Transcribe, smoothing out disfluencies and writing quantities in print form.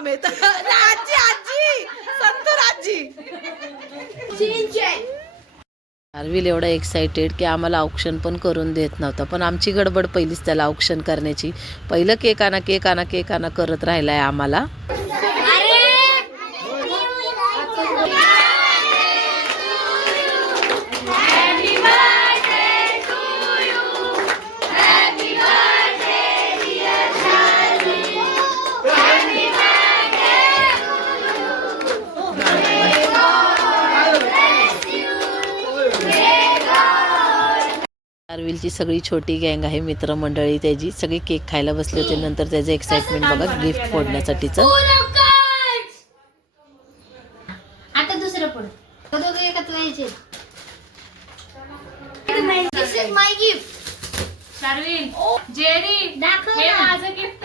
Maugham आहेत. आजी आजी संतूर आजी. आरविल एवढा एक्साइटेड की आम्हाला औक्षण पण करून देत नव्हता, पण आमची गडबड पहिलीच त्याला औक्षण करण्याची. पहिलं केक आणा केक आणा केक आणा करत राहिलाय आम्हाला. आरविलची सगळी छोटी गँग आहे, मित्रमंडळी त्याची सगळी केक खायला बसले होते. नंतर त्याचं एक्साइटमेंट बघा गिफ्ट फोडण्यासाठीचं. आता दुसरं फोड. दोघे एकत्र यायचे. दिस इज माय गिफ्ट. शार्विन, जेरी, दाखव हे ना. माझं गिफ्ट